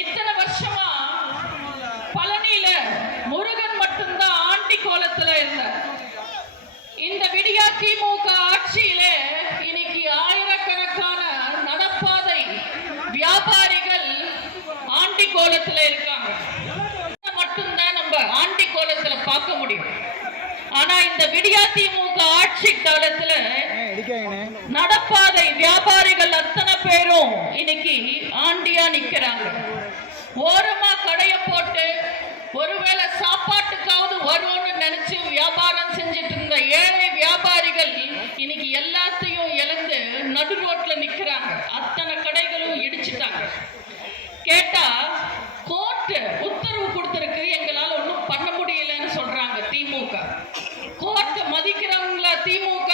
இத்தனை வருஷமா பழனியில முருகன் மட்டும்தான் ஆண்டி கோலத்துல இருந்தார். இந்த விடியா திமுக ஆட்சியில இன்னைக்கு ஆயிரக்கணக்கான நடப்பாதை வியாபாரிகள் ஆண்டி கோலத்துல இருக்காங்க. மட்டும்தான் நம்ம ஆண்டி கோலத்துல பார்க்க முடியும். ஆனா இந்த விடியா திமுக ஆட்சி காலத்துல நடப்பாதை வியாபாரிகள் அத்தனை பேரும் இன்னைக்கு ஆண்டியா நிக்கிறாங்க. ஓரமா கடைய போட்டு ஒருவேளை சாப்பாட்டுக்காவது வரும்னு நினைச்சு வியாபாரம் செஞ்சுட்டு இருந்த ஏழை வியாபாரிகள் இன்னைக்கு எல்லாத்தையும் இழந்து நடு ரோட்ல நிக்கிறாங்க. அத்தனை கடைகளும் இடிச்சிட்டாங்க. கேட்டா கோர்ட் உத்தரவு கொடுத்திருக்கு. எங்களால ஒன்றும் பண்ண முடியலன்னு சொல்றாங்க திமுக கோர்ட் மதிக்கிறவங்களா திமுக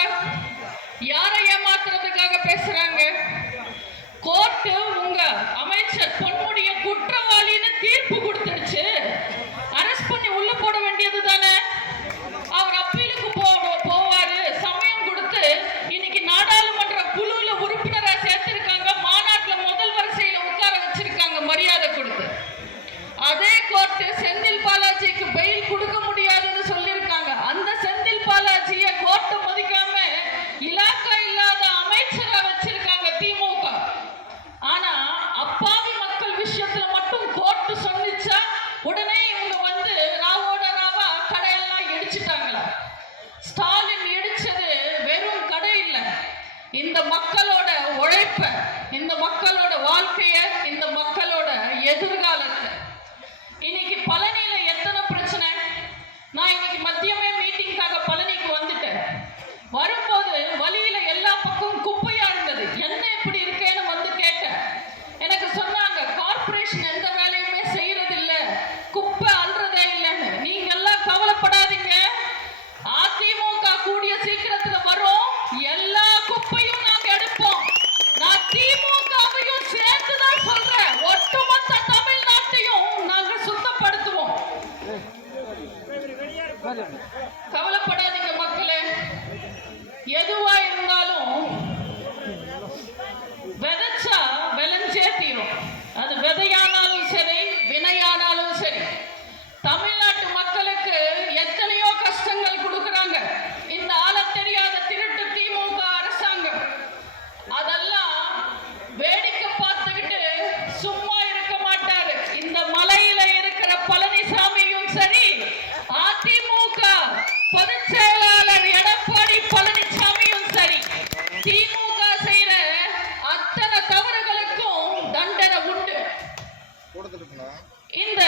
இந்த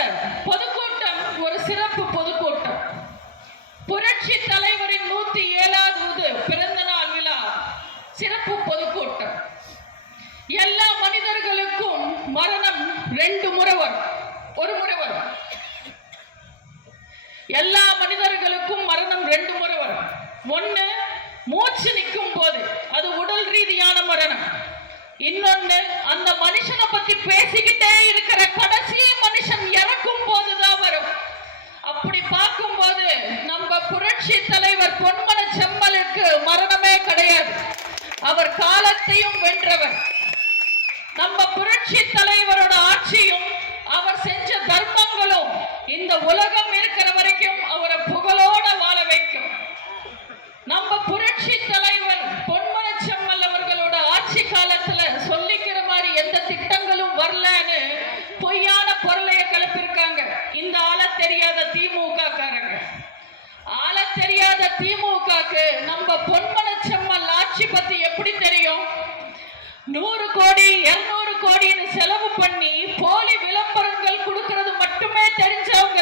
பொதுக்கூட்டம் ஒரு சிறப்பு பொதுக்கூட்டம். புரட்சி தலைவரின் நூத்தி ஏழாவது பிறந்த நாள் விழா. சிறப்பு பொதுக்கூட்டம். எல்லா மனிதர்களுக்கும் மரணம் ரெண்டு முறை வரும். ஒரு முறை வரும். எல்லா மனிதர்களுக்கும் மரணம் ரெண்டு முறை வரும். ஒண்ணு மூச்சு நிற்கும் போது அது உடல் ரீதியான மரணம். இன்னொன்னு அந்த மனுஷனை பத்தி பேசிக்கிட்டே இருக்கிற கடைசி மனுஷன் இறக்கும் போதுதான் வரும் அப்படி பார்க்கும்போது நம்ம புரட்சி தலைவர் பொன்மன செம்மலுக்கு மரணமே கிடையாது அவர் காலத்தையும் வென்றவர். நம்ம புரட்சி தலைவரோட ஆட்சியும் அவர் செஞ்ச தர்மங்களும் இந்த உலகம் இருக்கிற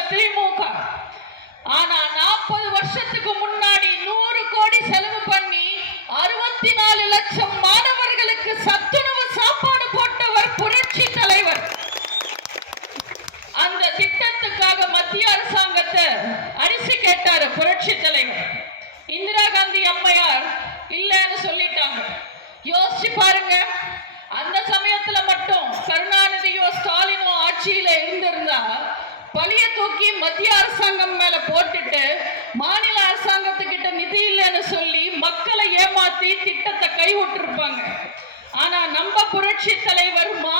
sentimos தூக்கி மத்திய அரசாங்கம் மேல போட்டுட்டு மாநில அரசாங்கத்துக்கிட்ட நிதி இல்லைன்னு சொல்லி மக்களை ஏமாத்தி திட்டத்தை கைவிட்டு இருப்பாங்க ஆனா நம்ம புரட்சி தலைவர் மா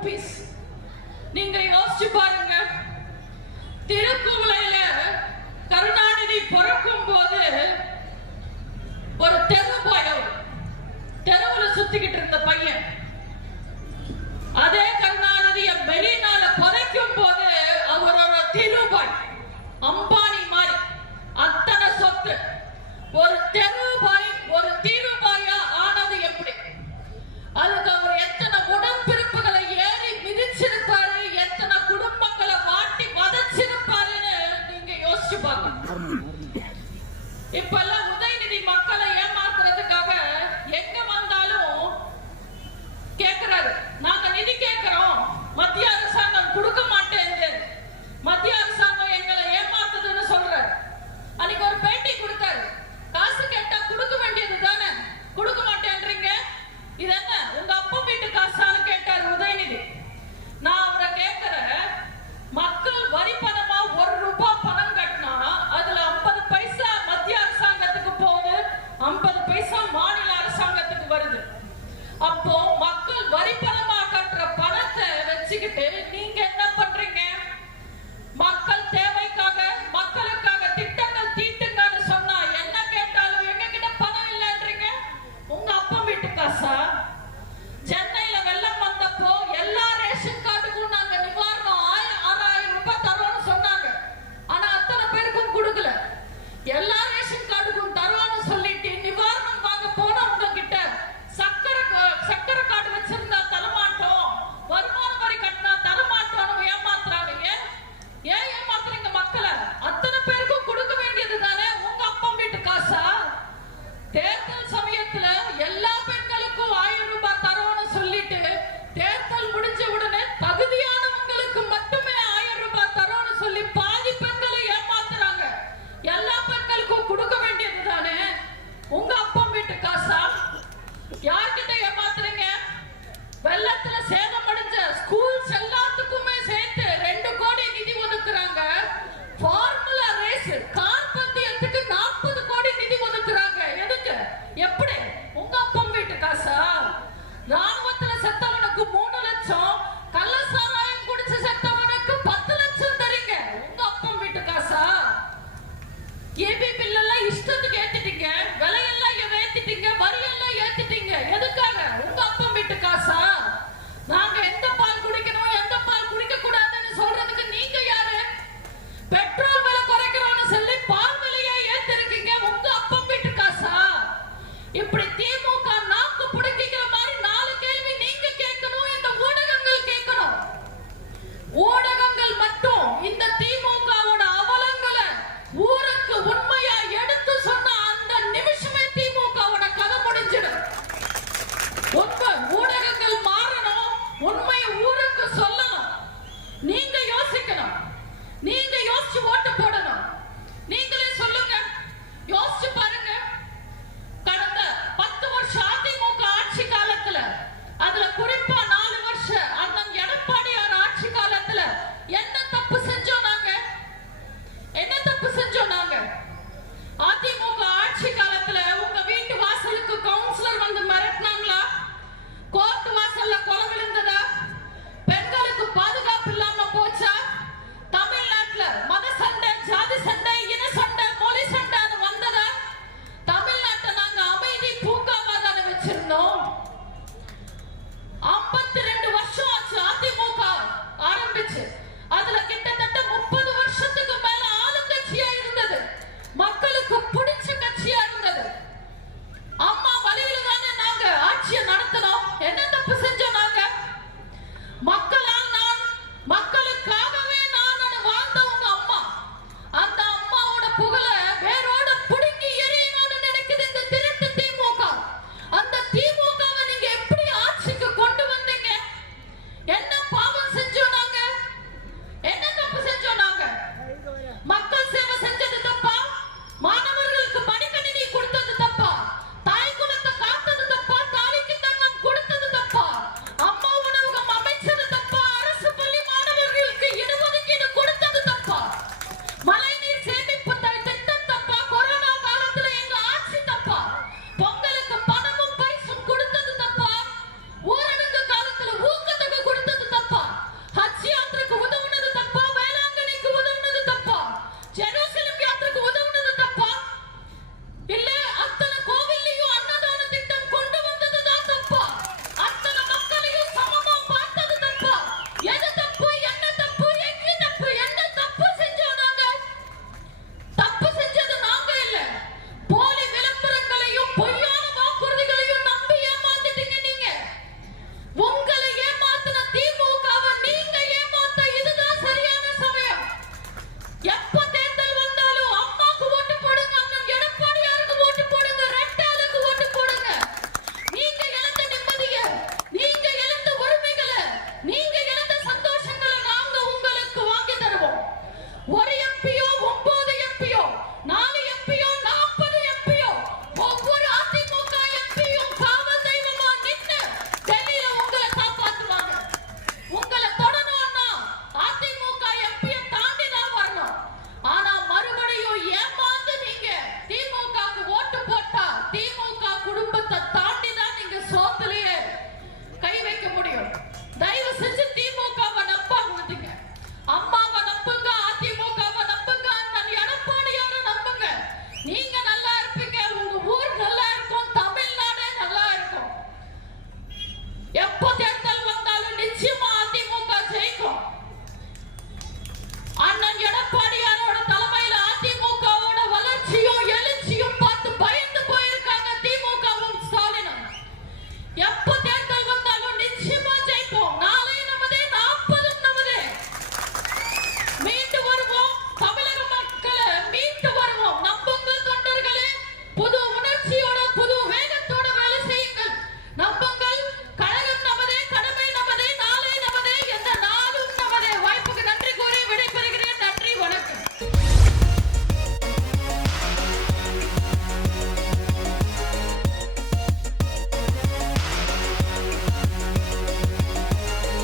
இந்த ஊபிஸ் நீங்க யோசிச்சு பாருங்க. திருக்குமலையில